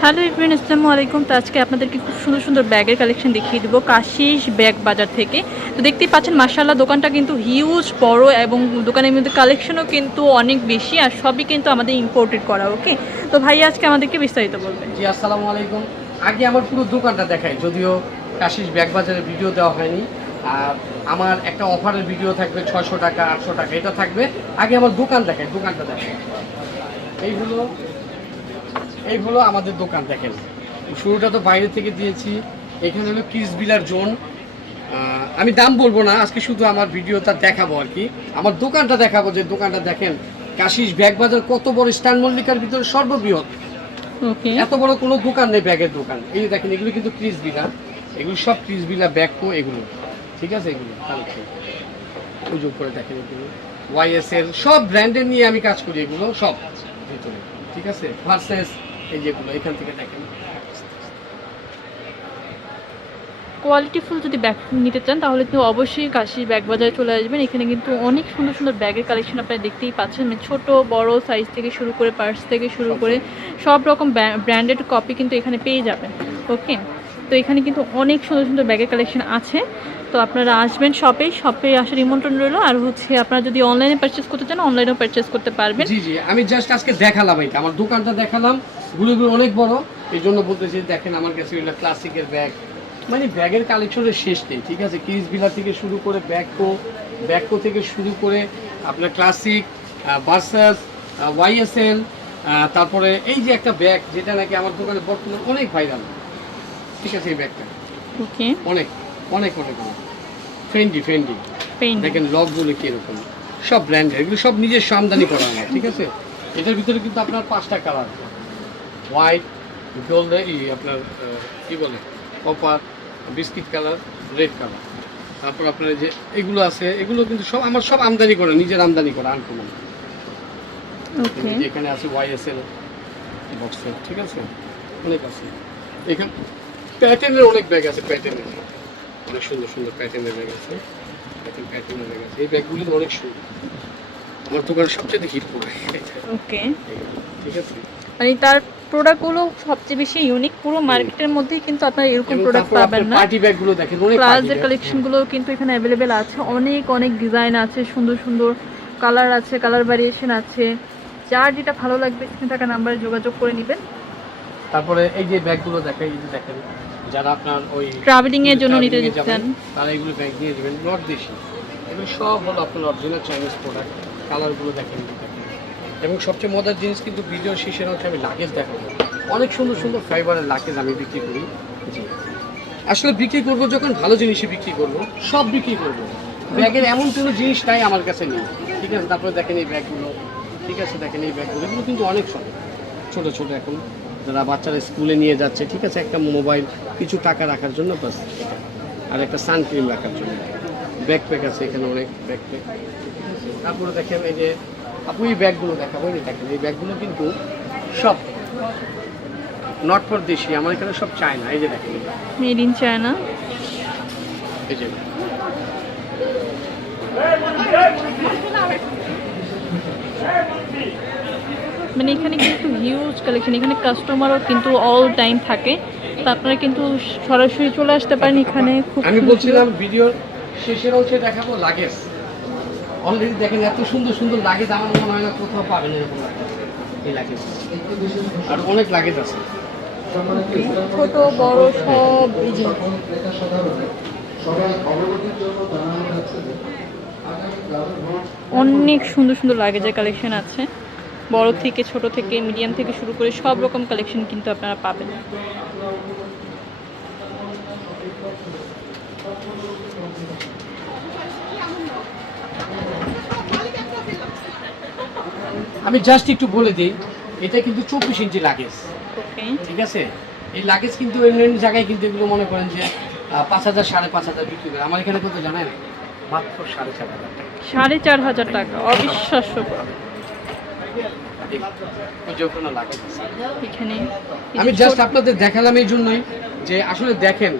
Hello ইভরিন আসসালামু আলাইকুম। তো আজকে আপনাদেরকে খুব সুন্দর সুন্দর ব্যাগের কালেকশন দেখিয়ে দেবো, কাশিস ব্যাগ বাজার থেকে। তো দেখতেই পাচ্ছেন মার্শাল্লাহ দোকানটা কিন্তু হিউজ বড় এবং দোকানের মধ্যে কালেকশনও কিন্তু অনেক বেশি আর সবই কিন্তু আমাদের ইম্পোর্টেড করা ওকে তো ভাই আজকে আমাদেরকে বিস্তারিত বলবেন। জি, আসসালামু আলাইকুম। আগে আমার পুরো দোকানটা দেখাই, যদিও কাশিস ব্যাগ বাজারের ভিডিও দেওয়া হয়নি। আর আমার একটা অফারের ভিডিও থাকবে ছয়শো টাকা, আটশো টাকা, এটা থাকবে। আগে আমার দোকান দেখাই, দোকানটা দেখাই। এই হলো এই হলো আমাদের দোকান দেখেন। শুরুটা তো বাইরে থেকে দিয়েছি। এখানে হলো কিস বিলার জোন। আমি দাম বলব না আজকে শুধু আমার ভিডিওটা দেখাবো আর কি। আমার দোকানটা দেখাবো যে দোকানটা দেখেন কাশিস ব্যাগ বাজার কত বড় স্ট্যান্ড মল্লিকার ভিতরে সর্ববৃহৎ। এত বড় কোনো দোকান নেই ব্যাগের দোকান। এই দেখেন এগুলো কিন্তু ক্রিস বিলা। এগুলো সব ক্রিস বিলা ব্যাগ কো এগুলো। ঠিক আছে এগুলো সুযোগ করে দেখেন এগুলো। ওয়াইএসএল সব ব্র্যান্ডের নিয়ে আমি কাজ করি এগুলো সব। ভিতরে। ঠিক আছে? ভার্সেস এই যেগুলো এখান থেকে দেখেন। কোয়ালিটিফুল যদি ব্যাগ নিতে চান তাহলে কিন্তু অবশ্যই কাশি ব্যাগ বাজারে চলে আসবেন। এখানে কিন্তু অনেক সুন্দর সুন্দর ব্যাগের কালেকশন আপনারা দেখতেই পাচ্ছেন। মানে ছোট বড় সাইজ থেকে শুরু করে পার্স থেকে শুরু করে সব রকম ব্র্যান্ডেড কপি কিন্তু এখানে পেয়ে যাবেন। ওকে তো এখানে কিন্তু অনেক সুন্দর সুন্দর ব্যাগের কালেকশন আছে। তো আপনারা আসবেন শপে শপে আসার নিমন্ত্রণ রইল। আর হচ্ছে আপনারা যদি অনলাইনে পারচেস করতে চান অনলাইনেও পারচেস করতে পারবেন। জি জি। আমি জাস্ট আজকে দেখালাম এটা। আমার দোকানটা দেখালাম। গুলোগুলো অনেক বড়। এই জন্য বলতেছি দেখেন আমার কাছে এগুলো ক্লাসিকের ব্যাগ মানে ব্যাগের কালেকশনের শেষ নেই ঠিক আছে? কিরিস বিলা থেকে শুরু করে ব্যাগকো ব্যাগকো থেকে শুরু করে আপনার ক্লাসিক বার্সাস ওয়াইএসএল তারপরে এই যে একটা ব্যাগ যেটা নাকি আমার দোকানে বর্তমানে অনেক ভাইরাল ঠিক আছে এই ব্যাগটা ওকে। অনেক অনেক অনেক অনেক। ফ্রেন্ডলি পেইন্ট দেখেন লকগুলো কীরকম। সব ব্র্যান্ডের এগুলো সব নিজের আমদানি করা আমার ঠিক আছে? এটার ভিতরে কিন্তু আপনার পাঁচটা কালার হোয়াইট গোল্ডেন ই আপনার কি বলে copper biscuit colour red colour তারপর আপনার যে এগুলো আছে এগুলো কিন্তু সব আমার সব আমদানি করা নিজের আমদানি করা আনকমন ওকে এখানে আছে ওয়াইএসএল বক্সের ঠিক আছে? অনেক আছে। এখানে প্যাটার্নের অনেক ব্যাগ আছে প্যাটার্নের অনেক সুন্দর সুন্দর প্যাটার্নের ব্যাগ আছে। প্যাটার্ন প্যাটার্নের ব্যাগ আছে। এই ব্যাগগুলি অনেক সুন্দর। আমার দোকানে সবচেয়ে হিট করে ওকে ঠিক আছে? মানে তার প্রোডাক্টগুলো সবচেয়ে বেশি ইউনিক পুরো মার্কেটের মধ্যেই কিন্তু আপনারা এরকম প্রোডাক্ট পাবেন না পার্টি ব্যাগগুলো দেখেন অনেক প্লাস party কালেকশনগুলো কিন্তু এখানে অ্যাভেলেবেল আছে। অনেক অনেক ডিজাইন আছে সুন্দর সুন্দর কালার আছে কালার ভ্যারিয়েশন আছে। যার যেটা ভালো লাগবে স্ক্রিন টাকা নাম্বারে যোগাযোগ করে নেবেন। তারপরে এই যে ব্যাগগুলো দেখেন এই যে দেখেন যারা আপনার ওই ট্রাভেলিং এর জন্য নিতে চান। তারা এগুলো ব্যাগ নিয়ে যাবেন নর্থ দেশি। এগুলো সব হলো আপনার অরিজিনাল চাইনিজ প্রোডাক্ট কালারগুলো দেখেন। এবং সবচেয়ে মজার জিনিস কিন্তু ভিডিও শেষের হচ্ছে আমি লাগেজ দেখাবো। অনেক সুন্দর সুন্দর ফাইবারের লাগেজ আমি বিক্রি করি। জি। আসলে বিক্রি করব যখন ভালো জিনিসই বিক্রি করব, সব বিক্রি করব। ব্যাগের এমন কোনো জিনিস নাই আমার কাছে নেই। ঠিক আছে, তারপরে দেখেন এই ব্যাগগুলো। ঠিক আছে, দেখেন এই ব্যাগগুলো। এগুলো কিন্তু অনেক ছোট ছোটো ছোটো এখন। যারা বাচ্চারা স্কুলে নিয়ে যাচ্ছে, ঠিক আছে, একটা মোবাইল, কিছু টাকা রাখার জন্য বাস। আর একটা সানক্রিম রাখার জন্য। ব্যাকপ্যাক আছে এখানে অনেক ব্যাকপ্যাক তারপরে দেখেন এই যে আপনি এই ব্যাগগুলো দেখাবো এই দেখেন এই ব্যাগগুলো কিন্তু সব নট ফর দেশি আমার এখানে সব চায়না এই যে দেখেন। মেড ইন চায়না এই যে। মানে এখানে কিন্তু হিউজ কালেকশন এখানে কাস্টমারও কিন্তু অল টাইম থাকে। তো আপনারা কিন্তু সরাসরি চলে আসতে পারেন এখানে খুব আমি বলছিলাম ভিডিওর শেষের অংশে দেখাবো লাগেজ অলরেডি দেখেন এত সুন্দর সুন্দর লাগেজ আমার মনে হয় না কোথাও পাবেন এরকম এই লাগেজ আর অনেক লাগেজ আছে। বড় সব অনেক সুন্দর সুন্দর লাগেজের কালেকশন আছে। বড় থেকে ছোট থেকে মিডিয়াম থেকে শুরু করে সব রকম কালেকশন কিন্তু আপনারা পাবেন। আমি জাস্ট একটু বলে দিই এটা কিন্তু চব্বিশ ইঞ্চি লাগেজ ঠিক আছে? এই লাগেজ কিন্তু অন্যান্য জায়গায় কিন্তু এগুলো মনে করেন যে পাঁচ হাজার সাড়ে পাঁচ হাজার বিক্রি করে। আমার এখানে কত জানেন? মাত্র সাড়ে চার হাজার টাকা। সাড়ে চার হাজার টাকা লাগেজ আমি জাস্ট আপনাদের দেখালাম এই জন্যই যে আসলে দেখেন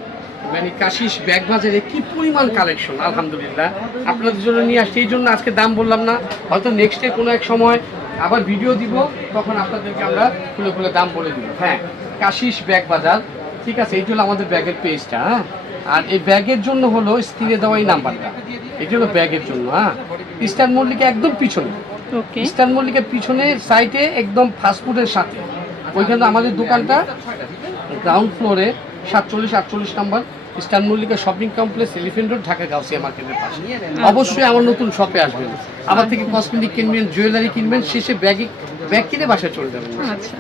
মানে কাশিস ব্যাগ বাজারে কি পরিমাণ কালেকশন আলহামদুলিল্লাহ। আপনাদের জন্য নিয়ে আসছি এই জন্য আজকে দাম বললাম না। হয়তো নেক্সটে কোনো এক সময় আবার ভিডিও দিব তখন আপনাদেরকে আমরা খুলে খুলে দাম বলে দিব। হ্যাঁ কাশিস ব্যাগ বাজার ঠিক আছে এইটা হলো আমাদের ব্যাগের পেজটা হ্যাঁ? আর এই ব্যাগের জন্য হলো স্ক্রিনে দেওয়া এই নাম্বারটা। এটা হলো ব্যাগের জন্য হ্যাঁ? ইস্টার্ন মল্লিকা একদম পিছনে। ওকে ইস্টার্ন মল্লিকের পিছনে সাইটে একদম ফাস্টফুডের সাথে। ওইখানে আমাদের দোকানটা গ্রাউন্ড ফ্লোরে সাতচল্লিশ আটচল্লিশ number. Eastern Mallika shopping complex elephant road Dhaka Gausia মার্কেটের পাশে। অবশ্যই আমার নতুন শপে আসবেন। আমার থেকে কসমেটিক কিনবেন জুয়েলারি কিনবেন শেষে ব্যাগে ব্যাগ কিনে বাসায় চলে যাবেন। আচ্ছা।